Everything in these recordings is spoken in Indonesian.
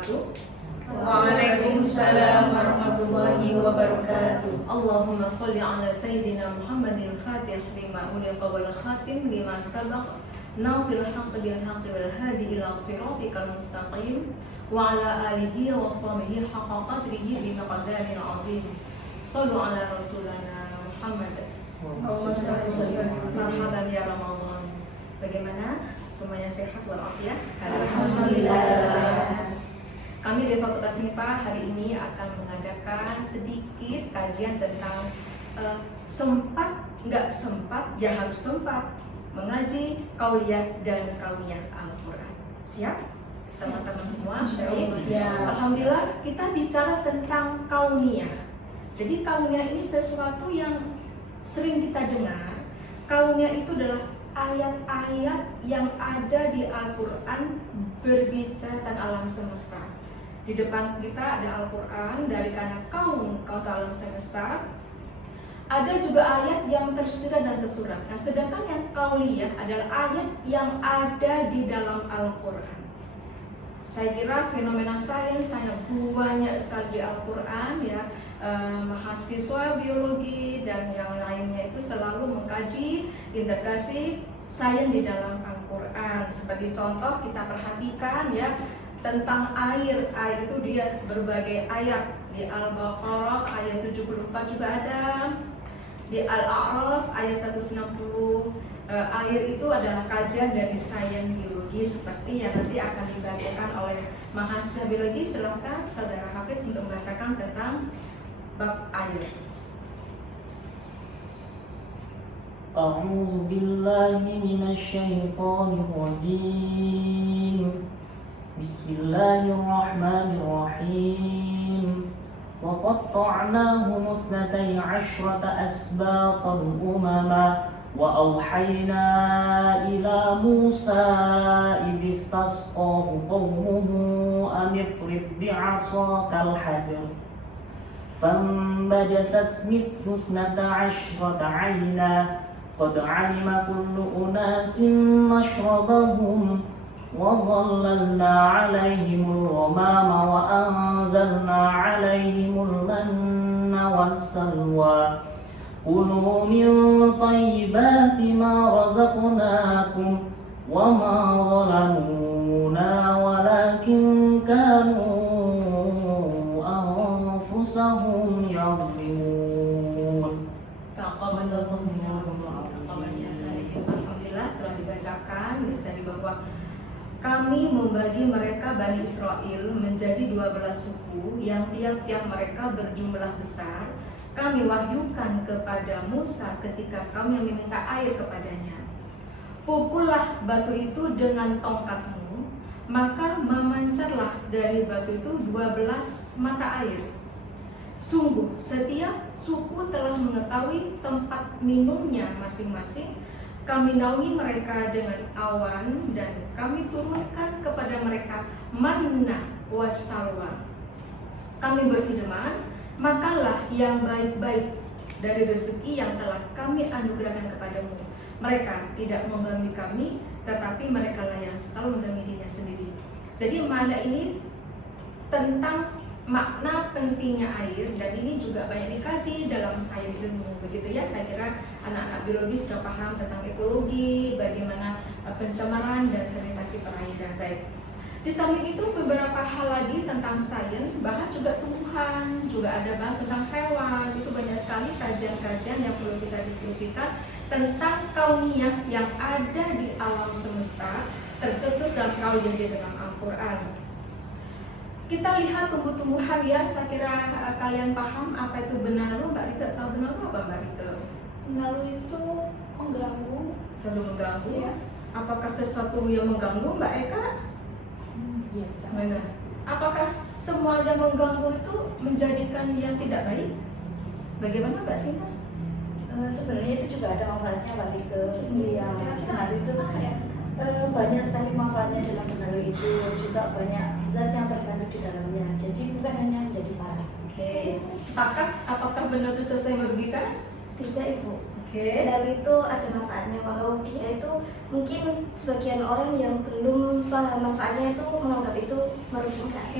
wabarakatuh. Waalaikumsalam warahmatullahi wabarakatuh. Allahumma sholli ala sayyidina Muhammadin fatih lima uliqa wal khatim lima sabaq nasirul haqqi bil haqqi wal hadi ila siratikal mustaqim wa ala alihi wa sahbihi haqqa qadrihi bi maqdarin azim. Shallu ala rasulana Muhammad. Marhaban ya Ramadan. Bagaimana? Semuanya sehat walafiat? Alhamdulillah. Kami dari Fakultas MIPA hari ini akan mengadakan sedikit kajian tentang nggak sempat, ya harus sempat mengaji kauliyah dan kauniyah Al-Quran. Siap? Teman-teman semua, Alhamdulillah kita bicara tentang kauniyah. Jadi kauniyah ini sesuatu yang sering kita dengar. Kauniyah itu adalah ayat-ayat yang ada di Al-Quran berbicara tentang alam semesta. Di depan kita ada Al-Quran dari karena kaun alam semesta. Ada juga ayat yang tersirat dan tersurat. Nah, sedangkan yang kauliyah adalah ayat yang ada di dalam Al-Quran. Saya kira fenomena sains sangat banyak sekali di Al-Quran ya. Mahasiswa biologi dan yang lainnya itu selalu mengkaji integrasi sains di dalam Al-Quran. Sebagai contoh kita perhatikan ya tentang air itu dia berbagai ayat. Di Al-Baqarah ayat 74 juga ada, di Al-A'raf ayat 160. Air itu adalah kajian dari sains biologi seperti yang nanti akan dibacakan oleh mahasiswa biologi. Silakan saudara Hafid untuk membacakan tentang bab air. A'udzu billahi minasy syaithanir rajim. Bismillahirrahmanirrahim. Wa qatta'nahum ithnatay 'ashrata asbatan umama wa awhayna ila Musa idh istasqahu qaumuhu an idrib bi'asakal hajar فانبجست مثل 12 عينا قد علم كل أناس مشربهم وظللنا عليهم الغمام وأنزلنا عليهم المن والسلوى كلوا من طيبات ما رزقناكم وما ظلمونا ولكن كانوا أنفسهم يظلمون. Alhamdulillah telah dibacakan tadi bahwa kami membagi mereka Bani Israel menjadi 12 suku yang tiap-tiap mereka berjumlah besar. Kami wahyukan kepada Musa ketika kami meminta air kepadanya. Pukullah batu itu dengan tongkatmu, maka memancarlah dari batu itu 12 mata air. Sungguh setiap suku telah mengetahui tempat minumnya masing-masing. Kami naungi mereka dengan awan dan kami turunkan kepada mereka manna wassalwa. Kami berfirman, makanlah yang baik-baik dari rezeki yang telah kami anugerahkan kepadamu. Mereka tidak mengganggu kami, tetapi mereka lah yang selalu mengganggu dirinya sendiri. Jadi makna ini tentang makna pentingnya air, dan ini juga banyak dikaji dalam sains ilmu begitu ya. Saya kira anak-anak biologi sudah paham tentang ekologi, bagaimana pencemaran dan sanitasi perairan. Baik. Di samping itu beberapa hal lagi tentang sains, bahas juga tumbuhan, juga ada bahas tentang hewan. Itu banyak sekali kajian-kajian yang perlu kita diskusikan tentang kauniyah yang ada di alam semesta tercetus dalam kauliyah di dalam Al-Quran. Kita lihat tumbuh-tumbuhan ya, saya kira kalian paham apa itu benalu. Mbak Rika tahu benalu apa Mbak Rika? Benalu itu mengganggu. Selalu mengganggu Ya. Apakah sesuatu yang mengganggu Mbak Eka? Iya. Benar. Apakah semua yang mengganggu itu menjadikan yang tidak baik? Bagaimana Mbak Sinta? Sebenarnya itu juga ada manfaatnya Mbak Rika. Iya, benar itu Ya. banyak sekali manfaatnya dalam benar itu, juga banyak zat yang terkandung di dalamnya. Jadi bukan hanya menjadi paras. Oke. Sepakat apakah benar itu sesuatu yang merugikan? Tidak Ibu. Menalu itu ada manfaatnya, walau dia itu mungkin sebagian orang yang belum paham manfaatnya itu menganggap itu merugikan.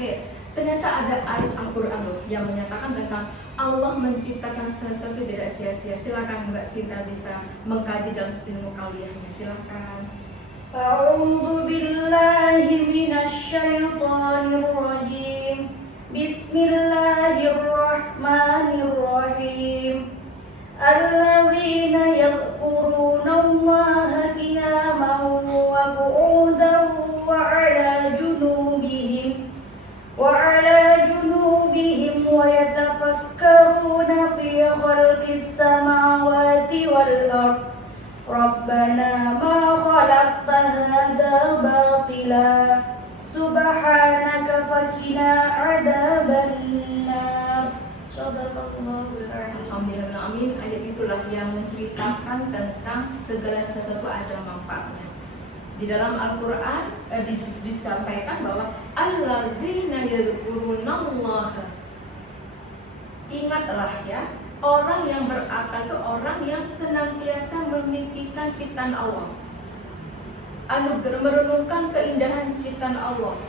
Ternyata ada ayat Al-Quran loh yang menyatakan tentang Allah menciptakan sesuatu tidak sia-sia. Silakan Mbak Sinta bisa mengkaji dalam ilmu kaliannya. Silakan. A'udzu billahi minasyaitonir rajim. Bismillahirrahmanirrahim. Alladzina yadhkurunallaha qiyaman wa qu'udan wa 'ala junubihim wa yatafakkaruna fi khalqis samawati wal ardh. Rabbana ma khalaqta hadza batila subhanaka fakina 'adzaban nar. Shadaqallahul a'lim. Alhamdulillah, amin. Ayat itulah yang menceritakan tentang segala sesuatu ada manfaatnya. Di dalam Al-Quran disampaikan bahwa alladzina yadhkurunallaha. Ingatlah ya, orang yang berakal itu orang yang senantiasa memimpikan ciptaan Allah, merenungkan keindahan ciptaan Allah.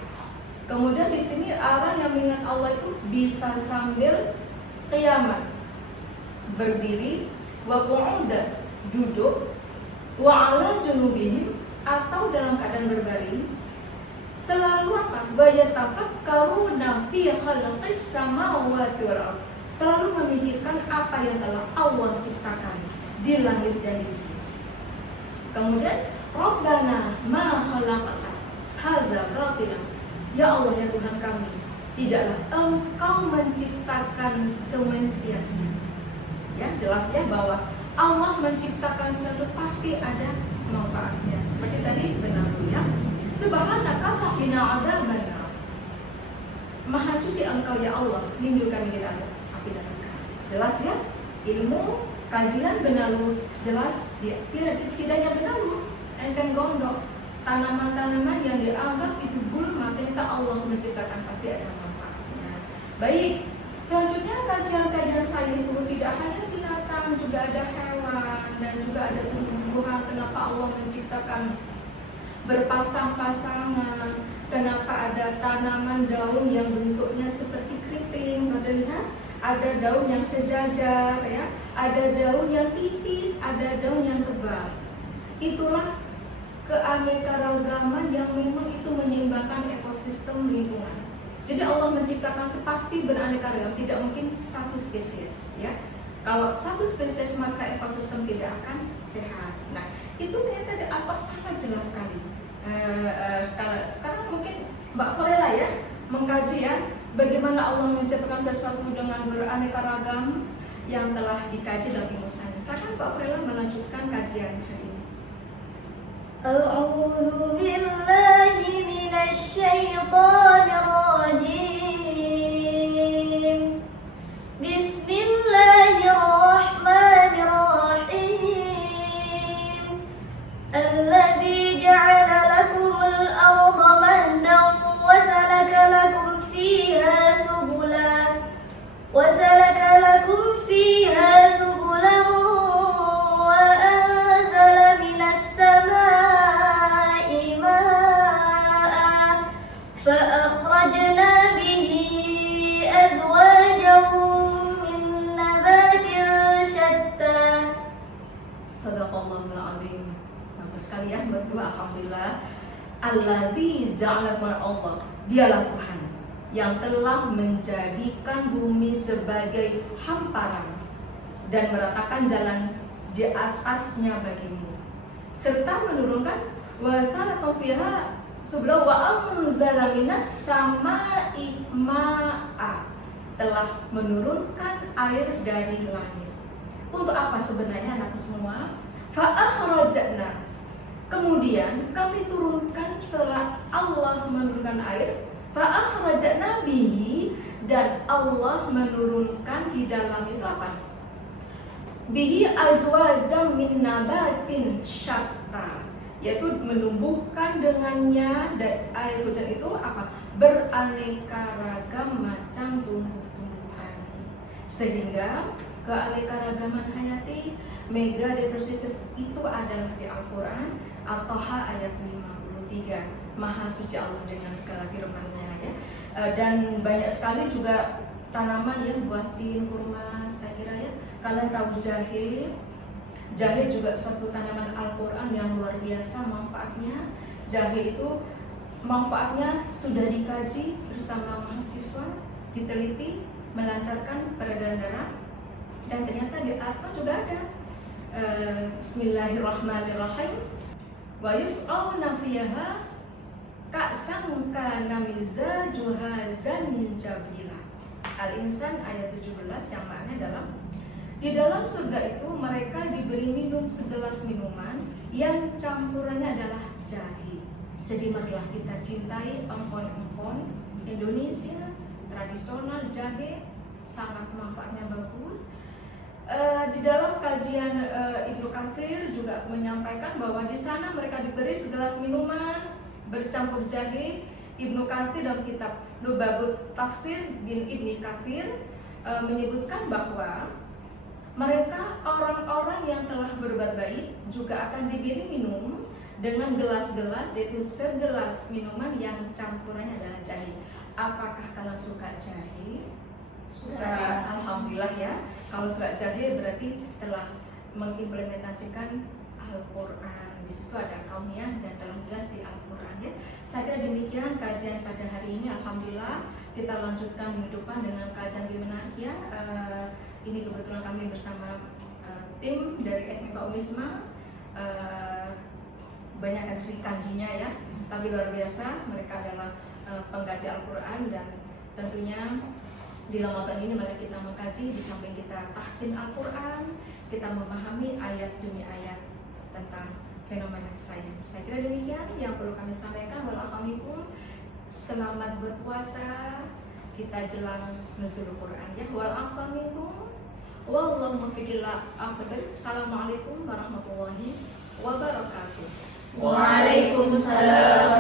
Kemudian di sini orang yang mengingat Allah itu bisa sambil qiyamah, berdiri, wa qu'udan, duduk, wa 'ala junubihim, atau dalam keadaan berbaring, selalu apa? Wa yatafakkaruna fi khalqis samawati wal ardh, selalu memikirkan apa yang telah Allah ciptakan di langit dan di bumi. Kemudian Rabbana ma khalaqta hadza batila, ya Allah ya Tuhan kami, tidaklah Engkau menciptakan semuanya sia-sia. Ya, jelas ya bahwa Allah menciptakan sesuatu pasti ada manfaatnya. Seperti tadi benar ya. Subhanaka faqina 'adzaban nar. Maha suci Engkau ya Allah, lindungi kami dari api neraka. Jelas ya? Ilmu kajian benalu jelas ya. Tidak hanya benalu, enceng gondok, tanaman-tanaman yang dianggap itu gulma, ternyata Allah menciptakan pasti ada manfaatnya. Baik, selanjutnya kajian-kajian saya itu tidak hanya binatang, juga ada hewan dan juga ada tumbuhan. Kenapa Allah menciptakan berpasang-pasangan? Kenapa ada tanaman daun yang bentuknya seperti keriting? Baca lihat, ada daun yang sejajar, ya, ada daun yang tipis, ada daun yang tebal. Itulah keanekaragaman yang memang itu menyeimbangkan ekosistem lingkungan. Jadi Allah menciptakan itu pasti beraneka ragam, tidak mungkin satu spesies, ya. Kalau satu spesies maka ekosistem tidak akan sehat. Nah, itu ternyata ada apa sangat jelas sekali. Sekarang mungkin Mbak Forela ya mengkaji ya bagaimana Allah menciptakan sesuatu dengan beraneka ragam yang telah dikaji dalam ilmu sains. Silakan Mbak Forela melanjutkan kajian hari ini. A'udzu billahi minasyaitonir rajim. Bismillahirrahmanirrahim. Alladzi ja'ala lakumul arda mahdan wa salaka lakum fiha subulan wa anzala minas samaa'i ma'an fa akhrajna bihi azwajan min nabatin shatta. Shadaqallahul azim. Bagus sekali ya berdua, alhamdulillah. Alladzi ja'alakum al-ardha, dialah Tuhan yang telah menjadikan bumi sebagai hamparan dan meratakan jalan di atasnya bagimu, serta menurunkan wasalakum fiha subula wa anzala minas samaa'i ma'a, telah menurunkan air dari langit. Untuk apa sebenarnya anakku semua? Fa akhrajna, kemudian kami turunkan setelah Allah menurunkan air, fa akhrajna bihi, dan Allah menurunkan di dalam itu apa? Bihi azwajam min nabatin syatta, yaitu menumbuhkan dengannya dan air hujan itu apa? Beraneka ragam macam tumbuh-tumbuhan, sehingga keanekaragaman hayati, mega diversitas itu adalah di Al-Quran. Al-Taha ayat 53. Maha suci Allah dengan segala firman-Nya ya. Dan banyak sekali juga tanaman ya, buah tin, kurma, saya kira ya. Kalian tahu jahe. Jahe juga suatu tanaman Al-Quran yang luar biasa manfaatnya. Jahe itu manfaatnya sudah dikaji bersama mahasiswa, diteliti, melancarkan peredaran darah, dan ternyata di Al-Quran juga ada Bismillahirrahmanirrahim wa yus'auna fiha ka'san kana mizajuha zanjabila. Al-Insan ayat 17 yang maknanya dalam di dalam surga itu mereka diberi minum segelas minuman yang campurannya adalah jahe. Jadi marilah kita cintai empon-empon Indonesia tradisional, jahe sangat manfaatnya bagus. Di dalam kajian Ibnu Katsir juga menyampaikan bahwa di sana mereka diberi segelas minuman bercampur jahe. Ibnu Katsir dalam kitab Lubabut Tafsir bin Ibnu Katsir menyebutkan bahwa mereka orang-orang yang telah berbuat baik juga akan diberi minum dengan gelas-gelas, yaitu segelas minuman yang campurannya adalah jahe. Apakah kalian suka jahe? Suka. Alhamdulillah ya. Kalau suka jahe berarti telah mengimplementasikan Al-Quran. Di situ ada kaumiyah dan telah jelas di Al-Quran ya. Saya kira demikian kajian pada hari ini. Alhamdulillah kita lanjutkan minggu depan dengan kajian lebih menarik ya. Ini kebetulan kami bersama tim dari FMIPA Unisma. Banyak Sri Kandinya ya, tapi luar biasa. Mereka adalah pengkaji Al-Quran, dan tentunya di Ramadan ini malah kita mengkaji, di samping kita tahsin Al-Quran, kita memahami ayat demi ayat tentang fenomena sains. Saya kira demikian yang perlu kami sampaikan. Wassalamualaikum, selamat berpuasa, kita jelang nuzul Quran ya. Wassalamualaikum, wallahu muwaffiq. Assalamualaikum warahmatullahi wabarakatuh. Waalaikumsalam